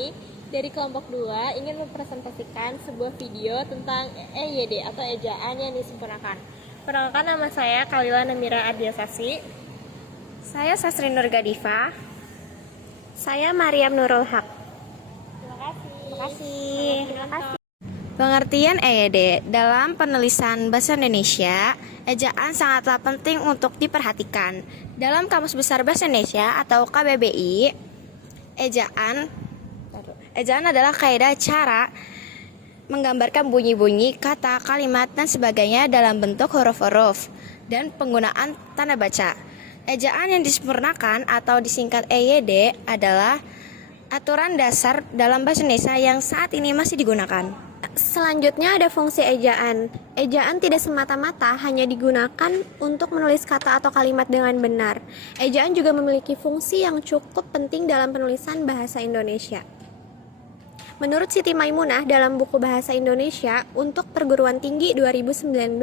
ini dari kelompok 2 ingin mempresentasikan sebuah video tentang EYD atau ejaan yang disempurnakan. Perkenalkan, nama saya Kalila Namira Ardiasasi. Saya Sasri Nurgadiva. Saya Mariam Nurul Haq. Terima kasih. Terima kasih. Pengertian EYD dalam penulisan bahasa Indonesia, ejaan sangatlah penting untuk diperhatikan. Dalam Kamus Besar Bahasa Indonesia atau KBBI, ejaan adalah kaidah cara menggambarkan bunyi-bunyi, kata, kalimat, dan sebagainya dalam bentuk huruf-huruf dan penggunaan tanda baca. Ejaan yang disempurnakan atau disingkat EYD adalah aturan dasar dalam bahasa Indonesia yang saat ini masih digunakan. Selanjutnya ada fungsi ejaan. Ejaan tidak semata-mata hanya digunakan untuk menulis kata atau kalimat dengan benar. Ejaan juga memiliki fungsi yang cukup penting dalam penulisan bahasa Indonesia. Menurut Siti Maimunah dalam buku Bahasa Indonesia untuk perguruan tinggi 2019,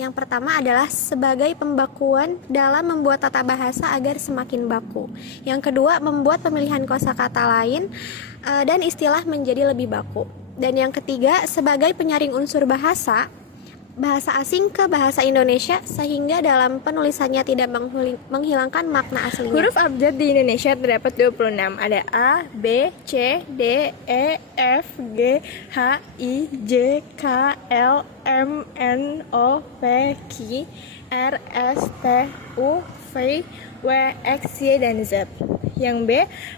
yang pertama adalah sebagai pembakuan dalam membuat tata bahasa agar semakin baku. Yang kedua, membuat pemilihan kosakata lain dan istilah menjadi lebih baku. Dan yang ketiga, sebagai penyaring unsur bahasa asing ke bahasa Indonesia sehingga dalam penulisannya tidak menghilangkan makna aslinya. Huruf abjad di Indonesia terdapat 26. Ada A, B, C, D, E, F, G, H, I, J, K, L, M, N, O, P, Q, R, S, T, U, V, W, X, Y, dan Z. Yang B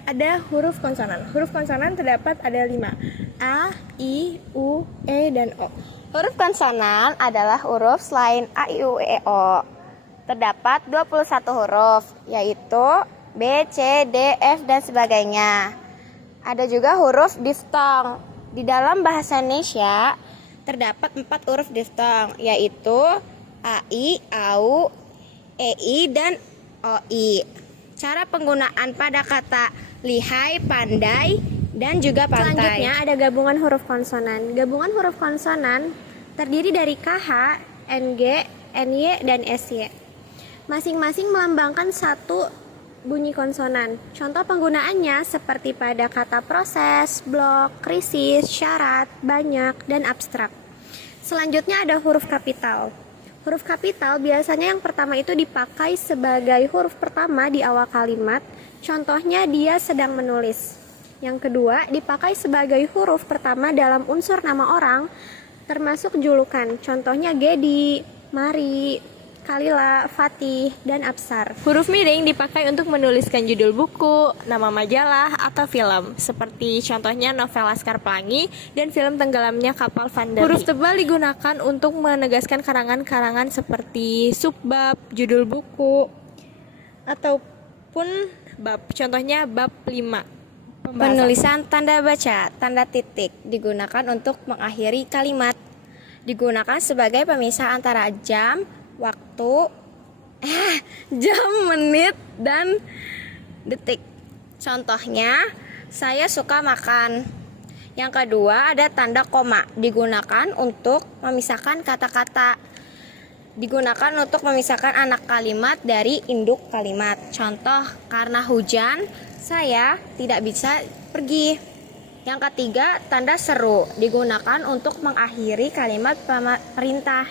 ada huruf konsonan. Huruf konsonan terdapat ada 5. A, I, U, E, dan O. Huruf konsonan adalah huruf selain A, I, U, E, O. Terdapat 21 huruf, yaitu B, C, D, F, dan sebagainya. Ada juga huruf diftong. Di dalam bahasa Indonesia terdapat 4 huruf diftong, yaitu A, I, A, U, E, I, dan O, I. Cara penggunaan pada kata lihai, pandai, dan juga pantai. Selanjutnya ada gabungan huruf konsonan. Gabungan huruf konsonan terdiri dari KH, NG, NY, dan SY. Masing-masing melambangkan satu bunyi konsonan. Contoh penggunaannya seperti pada kata proses, blok, krisis, syarat, banyak, dan abstrak. Selanjutnya ada huruf kapital. Huruf kapital biasanya yang pertama itu dipakai sebagai huruf pertama di awal kalimat. Contohnya dia sedang menulis. Yang kedua dipakai sebagai huruf pertama dalam unsur nama orang, termasuk julukan. Contohnya Gedi, Mari, Kalila, Fatih, dan Absar. Huruf miring dipakai untuk menuliskan judul buku, nama majalah, atau film, seperti contohnya novel Laskar Pelangi dan film tenggelamnya kapal Van der Lee. Huruf tebal digunakan untuk menegaskan karangan-karangan seperti subbab, judul buku, ataupun bab. Contohnya bab 5. Penulisan tanda baca, tanda titik, digunakan untuk mengakhiri kalimat. Digunakan sebagai pemisah antara jam, waktu, jam, menit, dan detik. Contohnya, saya suka makan. Yang kedua ada tanda koma, digunakan untuk memisahkan kata-kata. Digunakan untuk memisahkan anak kalimat dari induk kalimat. Contoh, karena hujan, saya tidak bisa pergi. Yang ketiga, tanda seru, digunakan untuk mengakhiri kalimat perintah.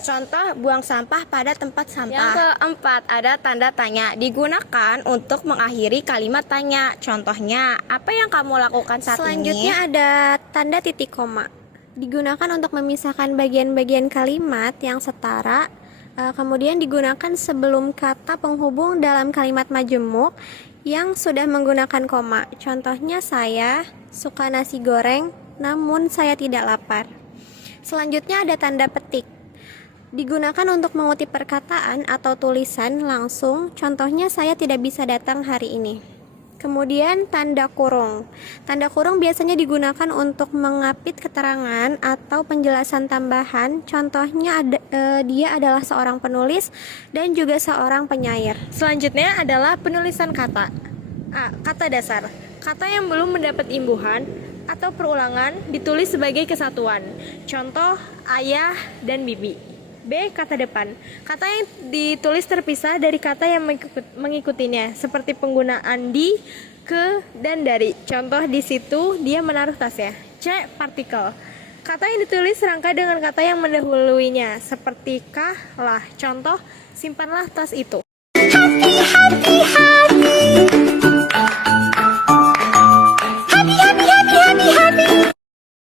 Contoh, buang sampah pada tempat sampah. Yang keempat, ada tanda tanya, digunakan untuk mengakhiri kalimat tanya. Contohnya, apa yang kamu lakukan saat ini? Selanjutnya ada tanda titik koma. Digunakan untuk memisahkan bagian-bagian kalimat yang setara. Kemudian digunakan sebelum kata penghubung dalam kalimat majemuk yang sudah menggunakan koma. Contohnya, saya suka nasi goreng, namun saya tidak lapar. Selanjutnya ada tanda petik. Digunakan untuk mengutip perkataan atau tulisan langsung. Contohnya, saya tidak bisa datang hari ini. Kemudian tanda kurung. Tanda kurung biasanya digunakan untuk mengapit keterangan atau penjelasan tambahan. Contohnya dia adalah seorang penulis dan juga seorang penyair. Selanjutnya adalah penulisan kata. A. Kata dasar. Kata yang belum mendapat imbuhan atau perulangan ditulis sebagai kesatuan. Contoh, ayah dan bibi. B. Kata depan. Kata yang ditulis terpisah dari kata yang mengikutinya, seperti penggunaan di, ke, dan dari. Contoh di situ dia menaruh tasnya. C. Partikel. Kata yang ditulis serangkai dengan kata yang mendahuluinya, seperti kah, lah. Contoh, simpanlah tas itu. Happy, happy, happy.